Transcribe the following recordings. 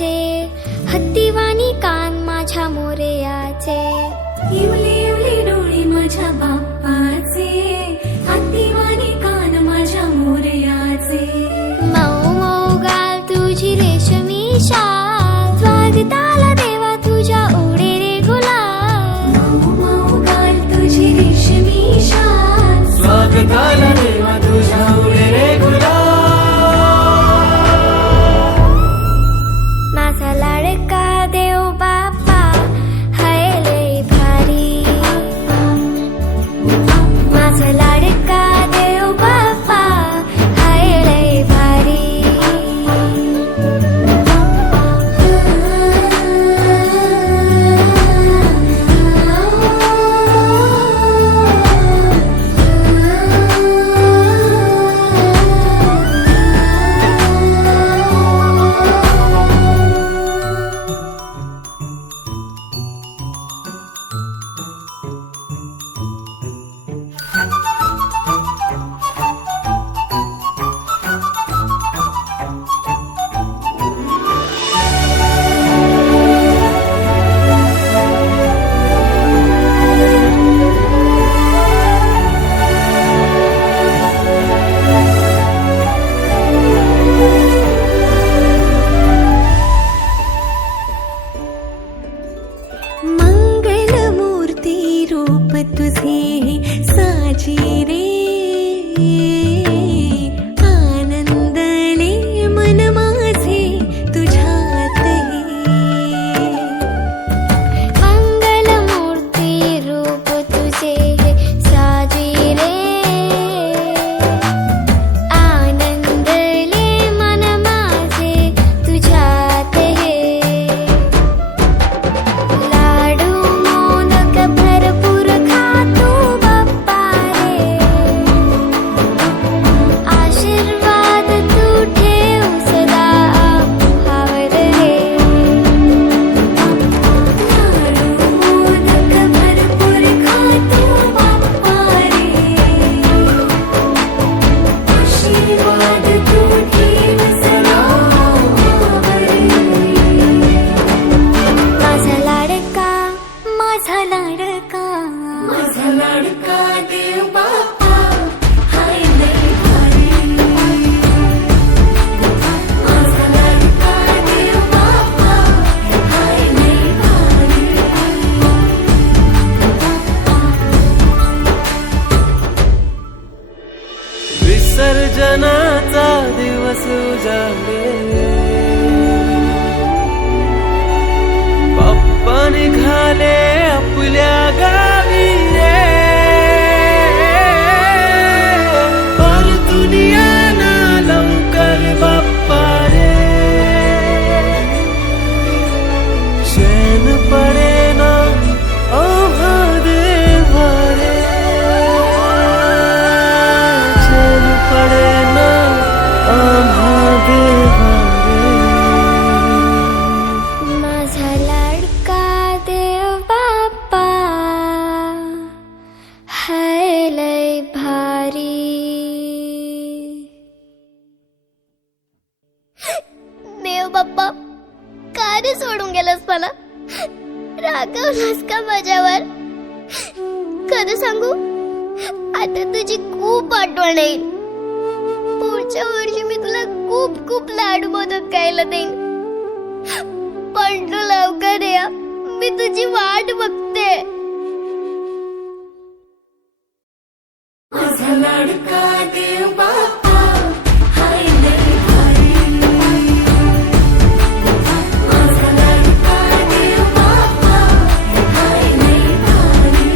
मोरयाचे, हत्तीवाणी कान माझ्या मोरयाचे. इवले इवले डोळे माझ्या बाप्पाचे, हत्तीवाणी कान माझ्या मोरयाचे. मऊ मऊ गाल तुझी रेशमी शाल, स्वागताला देवा तुझ्या उडे रे गुलाल. मऊ मऊ गाल तुझी रेशमी शाल, स्वागताला देवा तुझ्या उडे रे गुलाल. माझा लाडका देव बाप्पा हाय लय भारी. माझा लाडका देव बाप्पा हाय लय भारी. मंगलमूर्ती रूप तुझे साजी रे, आनंदले मन माझे तुझ्यात हे. मंगलमूर्ती रूप तुझे साजी रे, आनंदले मन माझे तुझ्यात हे. लाडू मोदक भरपूर खातो बाप्पा रे, आशीर्वाद तू ठेव सदा आम्हावर रे. लाडू मोदक भरपूर खातो बाप्पा रे, आशीर्वाद तू ठेव सदा आम्हावर रे. माझा लाडका, माझा लाडका, माझा लाडका देव बाप्पा हाय लय भारी. माझा लाडका देव बाप्पा हाय लय भारी. विसर्जनाचा दिवस उजाडले, बाप्पा निघाले आपल्या गावी रे. परतून या ना लवकर बाप्पा रे, चैन पडेना आम्हा देवा रे. चैन पडेना आम्हा देवा रे. माझा लाडका देव बाप्पा हाय लय भारी. देव बाप्पा का रे सोडून गेलास मला, रागवलास का माझ्यावर. खरं सांगू आता तुझी खूप आठवण येईल. पुढच्या वर्षी मी तुला खूप खूप लाडू मोदक खायला देईन. पण तू लवकर या, मी तुझी वाट बघते. माझा लाडका देव बाप्पा हाय लय भारी. माझा लाडका देव बाप्पा हाय लय भारी.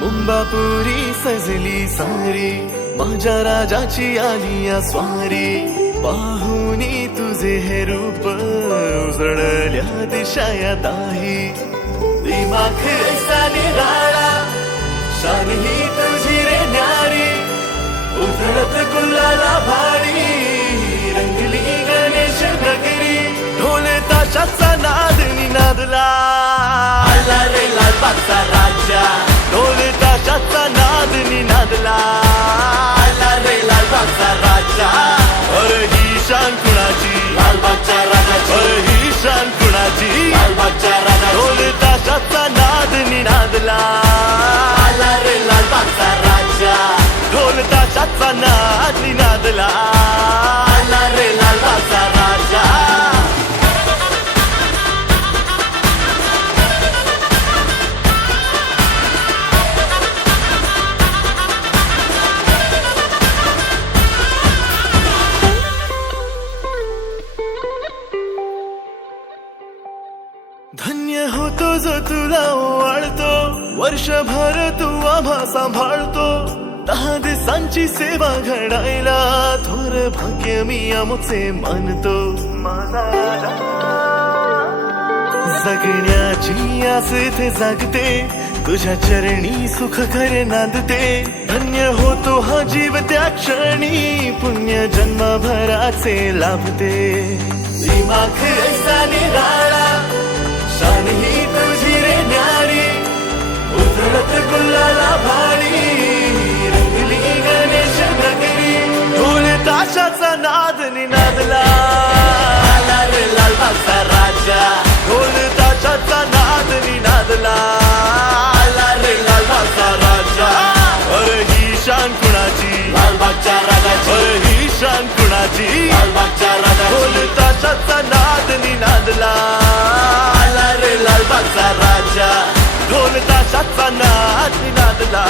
मुंबापुरी सजली सारी, माझ्या राजाची आली या स्वारी. पाहुनी तुझे हे रूप, उजळल्या दिशा या दाही. दिमाग ऐसा निराळा, शान ही तुझी रे न्यारी, उधळत गुलाला भारी, रंगली गणेश नगरी, ढोल ताशाचा नाद निनादला, आला रे लालबागचा राजा, ढोल ताशाचा नाद निनादला, आला रे लालबागचा राजा. अरे ही शान कुणाची, लालबागच्या राजाची, अरे ही शान कुणाची, लालबागच्या राजाची, ढोल ताशाचा नाद निनादला, आला रे लालबागचा राजा, ढोल ताशाचा नाद निनादला, आला रे लालबागचा राजा. धन्य होतो जो तुला ओवाळतो, वर्षभर तू आम्हा सांभाळतो, 10 दिवसांची सेवा घडायला, थोर भाग्य मी आमचे मानतो. माझा राजा, जगण्याची आस इथे जागते, तुझ्या चरणी सुख खरे नांदते, धन्य होतो हा जीव त्या क्षणी, पुण्य जन्मभराचे लाभते. दिमाग ऐसा निराळा, शान ही तुझी रे न्यारी, उधळत गुलाला भारी, रंगली गणेश नगरी, ढोल ताशाचा नाद निनादला, आला रे लालबागचा राजा, ढोल ताशाचा नाद निनादला, आला रे लालबागचा राजा. अरे ही शान कुणाची, लालबागच्या राजाची, अरे ही शान कुणाची, लालबागच्या राजाची, ढोल ताशाचा नाद निनादला, आला रे लालबागचा राजा, ढोल ताशाचा नाद निनादला,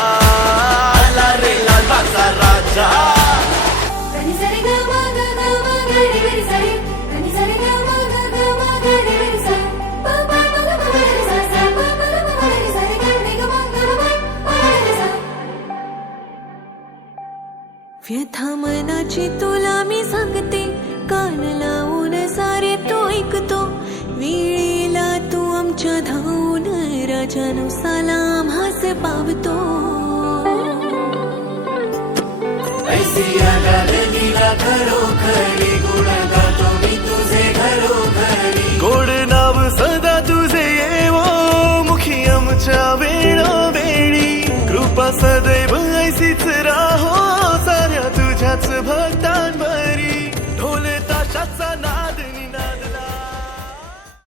आला रे लालबागचा राजा. कनी सरे ग म ग ग म ग रे रे सरे, कनी सरे ग म ग ग म ग रे रे सा, प प म ग म रे सा सा, प प म ग रे सरे ग रे ग म ग म रे सा. व्यथा मनाची तुला मी सांगते, कान लावून सारे तो ऐकतो, वेळेला तू आमच्या धावून, राजानु सलाम हास पावतो. ऐसी आगार नीला करो